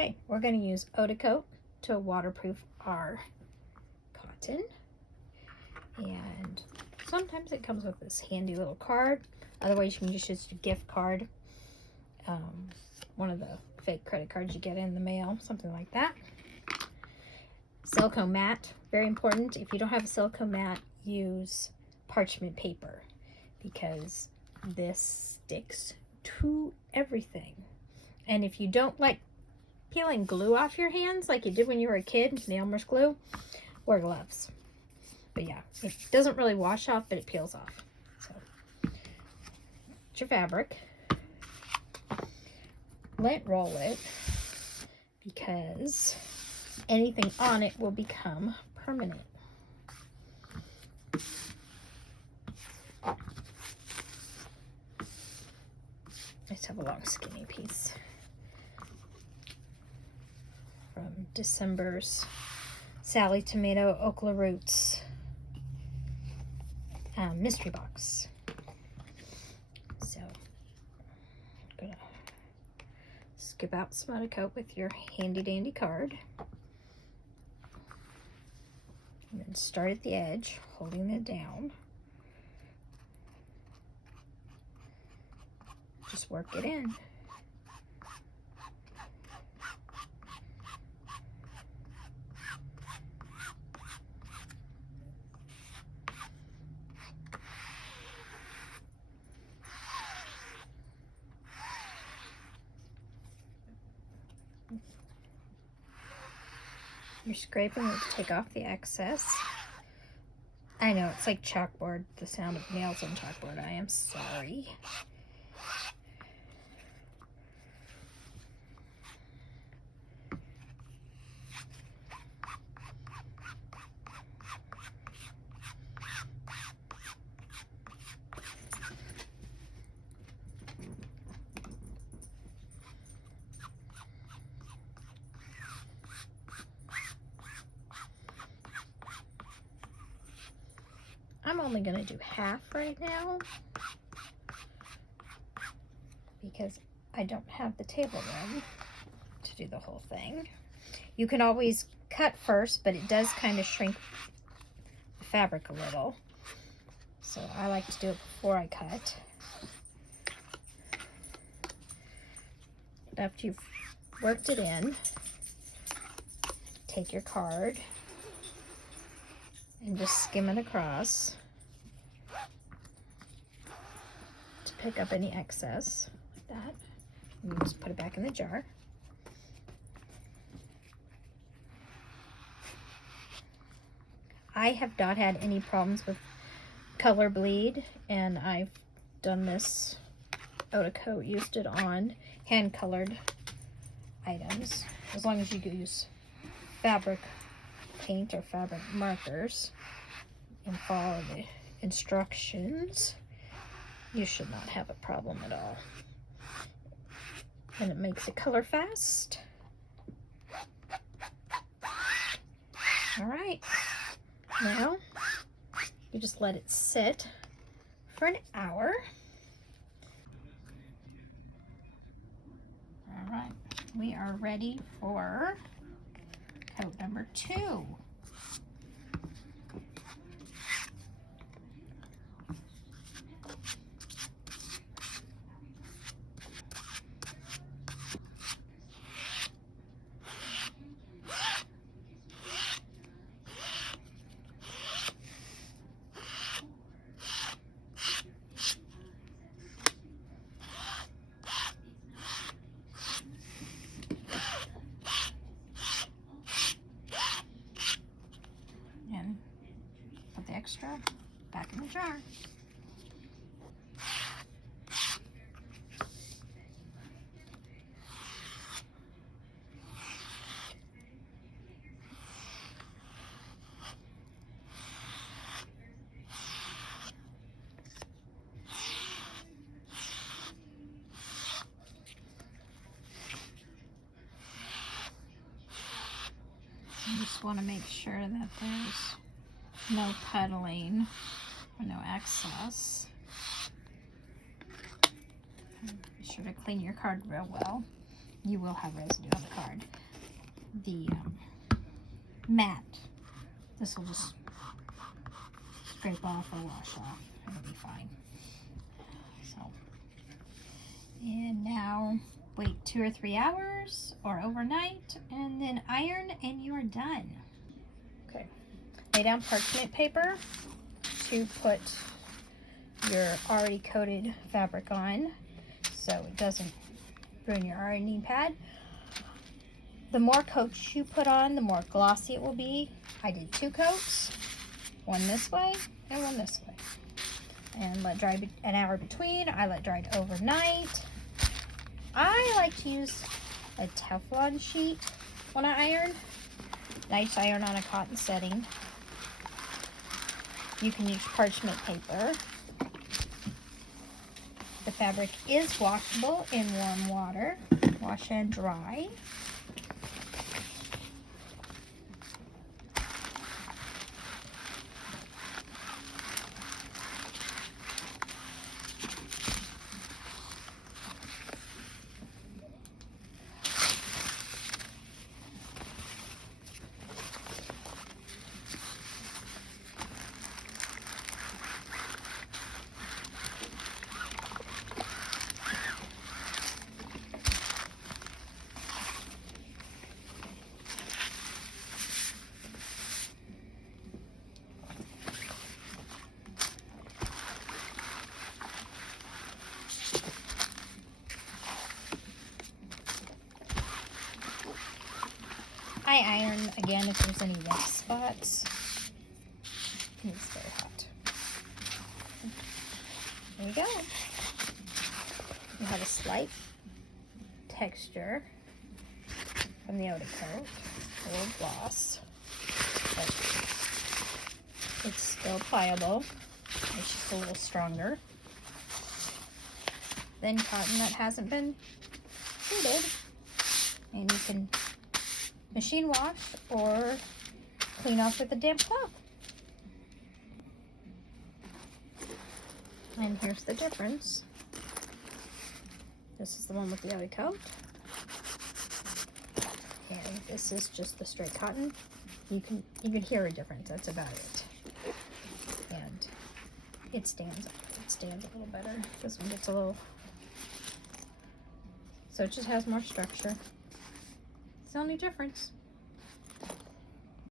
Okay, we're going to use OdiCoat to waterproof our cotton. And sometimes it comes with this handy little card. Otherwise, you can just use a gift card. One of the fake credit cards you get in the mail, something like that. Silicone mat, very important. If you don't have a silicone mat, use parchment paper because this sticks to everything. And if you don't like peeling glue off your hands like you did when you were a kid, nail Elmer's glue, wear gloves. But yeah, it doesn't really wash off, but it peels off. So, it's your fabric. Lint roll it because anything on it will become permanent. Let's have a long skinny piece from December's Sally Tomato Oklaroots mystery box. So I'm gonna scoop out some OdiCoat with your handy dandy card. And then start at the edge, holding it down. Just work it in. You're scraping it to take off the excess. I know, it's like chalkboard, the sound of nails on chalkboard. I am sorry. I'm only going to do half right now because I don't have the table room to do the whole thing. You can always cut first, but it does kind of shrink the fabric a little. So I like to do it before I cut. After you've worked it in, take your card and just skim it across to pick up any excess like that. And you just put it back in the jar. I have not had any problems with color bleed, and I've done this OdiCoat, used it on hand colored items, as long as you use fabric paint or fabric markers and follow the instructions, you should not have a problem at all. And it makes it color fast. All right, now you just let it sit for an hour. All right, we are ready for coat number 2. And put the extra back in the jar. You just want to make sure that there's no puddling or no excess. Be sure to clean your card real well. you will have residue on the card. The matte, this will just scrape off or wash off. It'll be fine. So, and now wait 2 or 3 hours or overnight, and then iron, and you are done. Okay, lay down parchment paper to put your already coated fabric on so it doesn't ruin your ironing pad. The more coats you put on, the more glossy it will be. I did 2 coats, one this way and one this way, and let dry an hour between. I let dry overnight. I like to use a Teflon sheet when I iron. Nice iron on a cotton setting. You can use parchment paper. The fabric is washable in warm water. Wash and dry. I iron again if there's any wet spots. It's very hot. There we go. You have a slight texture from the OdiCoat, a little gloss, but it's still pliable. It's just a little stronger than cotton that hasn't been treated, and you can machine wash or clean off with a damp cloth. And here's the difference. This is the one with the OdiCoat, and this is just the straight cotton. You can hear a difference. That's about it. And it stands up. It stands a little better. This one gets a little, so it just has more structure. It's the only difference.